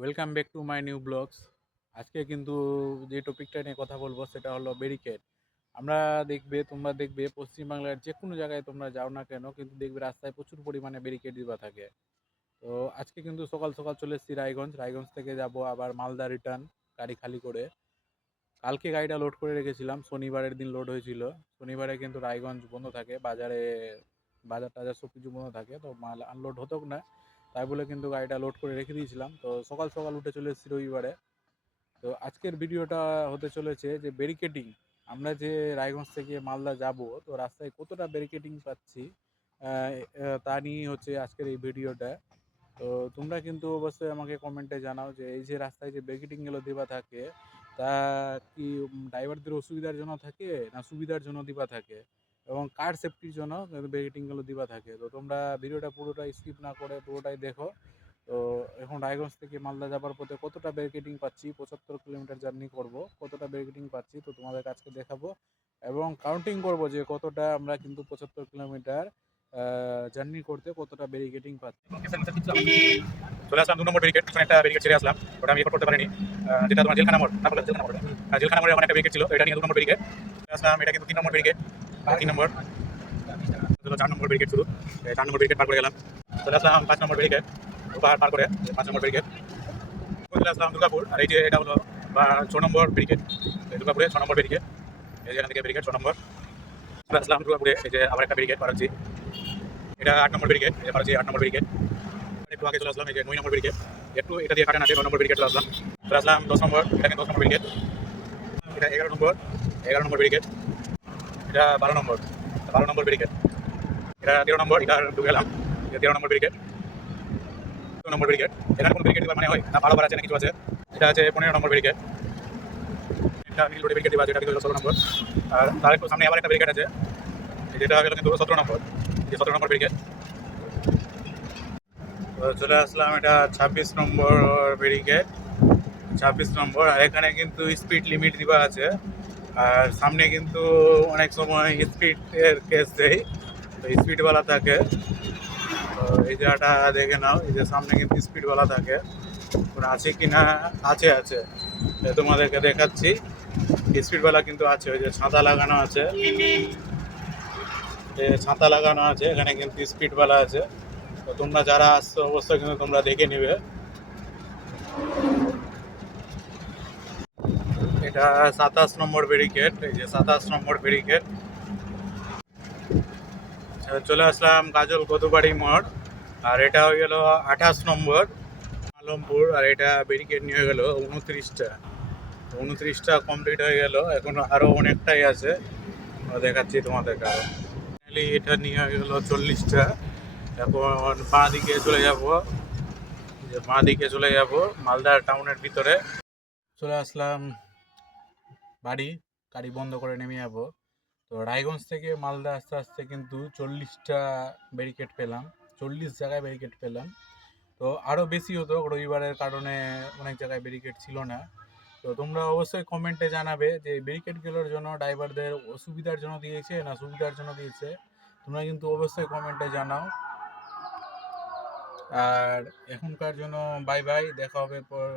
Welcome back to my new blogs. আজকে কিন্তু যে টপিকটা নিয়ে কথা বলবো সেটা হলো ব্যারিকেড। তোমরা দেখবে পশ্চিমবাংলার যে কোনো জায়গায় তোমরা যাও না কেন, কিন্তু দেখবে রাস্তায় প্রচুর পরিমাণে ব্যারিকেড দেওয়া থাকে। তো আজকে কিন্তু সকাল সকাল চলে এসেছি রায়গঞ্জ। রায়গঞ্জ থেকে যাব আবার মালদা রিটার্ন, গাড়ি খালি করে। কালকে গাড়িটা লোড করে রেখেছিলাম, শনিবারের দিন লোড হয়েছিল। শনিবারে কিন্তু রায়গঞ্জ বন্ধ থাকে, বাজার টাজার সব কিছু বন্ধ থাকে, তো মাল আনলোড হতো না। তাই বলে কিন্তু গাড়িটা লোড করে রেখে দিয়েছিলাম। তো সকাল সকাল উঠে চলে এসেছি রবিবারে। তো আজকের ভিডিওটা হতে চলেছে যে ব্যারিকেডিং। আমরা যে রায়গঞ্জ থেকে মালদা যাব, তো রাস্তায় কতটা ব্যারিকেডিং পাচ্ছি তা নিয়ে হচ্ছে আজকের এই ভিডিওটা। তো তোমরা কিন্তু অবশ্যই আমাকে কমেন্টে জানাও যে এই যে রাস্তায় যে ব্যারিকেডিংগুলো দেওয়া থাকে, তা কি ড্রাইভারদের অসুবিধার জন্য থাকে না সুবিধার জন্য দেওয়া থাকে, এবং কার সেফটির জন্য ব্যারিকেডিংগুলো দেওয়া থাকে। তো তোমরা ভিডিওটা পুরোটাই স্কিপ না করে পুরোটাই দেখো। তো এখন রায়গঞ্জ থেকে মালদা যাবার পথে কতটা ব্যারিকেডিং পাচ্ছি, 75 কিলোমিটার জার্নি করব, কতটা ব্যারিকেডিং পাচ্ছি তো তোমাদের কাছে দেখাবো, এবং কাউন্টিং করব যে কতটা আমরা কিন্তু 75 কিলোমিটার জার্নি করতে কতটা ব্যারিকেডিং পাচ্ছি। চলে আসলাম 2 নম্বর ব্যারিকেড। পিছনে একটা ব্যারিকেড ছেড়ে আসলাম, ওটা আমি রেকর্ড করতে পারিনি। যেটা তোমার জেলখানা মোড়, না বলে জেলখানা মোড়, জেলখানা মোড়ে ওখানে একটা ব্যারিকেড ছিল, তো এটা নিয়ে 2 নম্বর ব্যারিকেড চলে আসলাম। এটা কিন্তু 3 নম্বর ব্যারিকেড। 3 নম্বর হলো 4 নম্বর ব্যারিকেড শুরু। 4 নম্বর ব্যারিকেড পার করে গেলাম, চলে আসলাম 5 নম্বর ব্যারিকেড। পার করে 5 নম্বর ব্যারিকেড চলে আসলাম দুর্গাপুর। আর এই যে এটা হলো 6 নম্বর ব্যারিকেড, দুর্গাপুরে 6 নম্বর ব্যারিকেড। এই যে এখান থেকে ব্যারিকেড 6 নম্বর। চলে আসলাম দুর্গাপুরে, এই যে আবার একটা ব্যারিকেড পাচ্ছি, এটা 8 নম্বর ব্যারিকেড। এটা পাচ্ছি 8 নম্বর ব্যারিকেড। একটু আগে চলে আসলাম, এই যে 9 নম্বর ব্যারিকেড, একটু এটা দিয়ে কাটান আছে 9 নম্বর ব্যারিকেড চলে আসলাম। 10 নম্বর, এটা কিন্তু 10 নম্বর ব্যারিকেড। এটা 11 নম্বর, 11 নম্বর ব্যারিকেড। এটা 12 নম্বর, 12 নম্বর ব্যারিকেড। এটা 13 নম্বর, এটা ঢুকে গেলাম, 13 নম্বর ব্যারিকেড। 2 নম্বর ব্যারিকেড। এখানে কোনো ব্যারিকেড মানে হয় না, ভালো আছে না কিছু আছে। এটা আছে 15 নম্বর ব্যারিকেড। এটা মিল রোডে ব্যারিকেড দেওয়া আছে, এটা কিন্তু 16 নম্বর। আর তার একটু সামনে আবার একটা ব্যারিকেড আছে, যেটা হলো কিন্তু 17 নম্বর, এই 17 নম্বর ব্যারিকেড। তো চলে আসলাম, এটা 26 নম্বর ব্যারিকেড, 26 নম্বর। আর এখানে কিন্তু স্পিড লিমিট দেওয়া আছে, আর সামনে কিন্তু অনেক সময় স্পিডের কেস দেয়, তো স্পিডওয়ালা থাকে। তো এই জায়গাটা দেখে নাও, এই যে সামনে কিন্তু স্পিডওয়ালা থাকে, আছে কি না, আছে আছে, তোমাদেরকে দেখাচ্ছি। স্পিডওয়ালা কিন্তু আছে, ওই যে ছাতা লাগানো আছে, ছাতা লাগানো আছে, এখানে কিন্তু স্পিডওয়ালা আছে। তো তোমরা যারা আসছো অবশ্যই কিন্তু তোমরা দেখে নিবে। এটা 27 নম্বর ব্যারিকেড, এই যে 27 নম্বর ব্যারিকেড। চলে আসলাম গাজল কদুবাড়ি মোড়। আর এটা হয়ে গেল 28 নম্বর আলমপুর। আর এটা ব্যারিকেড নিয়ে গেল 29টা, 29টা কমপ্লিট হয়ে গেল, এখন আরও অনেকটাই আছে, দেখাচ্ছি তোমাদেরকে আরও। এটা নিয়ে হয়ে গেল 40টা। এখন বাঁ দিকে চলে যাব, বাঁ দিকে চলে যাব মালদা টাউনের ভিতরে। চলে আসলাম বাড়ি, গাড়ি বন্ধ করে নেমে যাবো। তো রায়গঞ্জ থেকে মালদা আস্তে আস্তে কিন্তু 40টা ব্যারিকেড পেলাম, 40 জায়গায় ব্যারিকেড পেলাম। তো আরও বেশি হতো, রবিবারের কারণে অনেক জায়গায় ব্যারিকেড ছিল না। তো তোমরা অবশ্যই কমেন্টে জানাবে যে ব্যারিকেডগুলোর জন্য ড্রাইভারদের অসুবিধার জন্য দিয়েছে না সুবিধার জন্য দিয়েছে, তোমরা কিন্তু অবশ্যই কমেন্টে জানাও। আর এখনকার জন্য বাই বাই, দেখা হবে পর।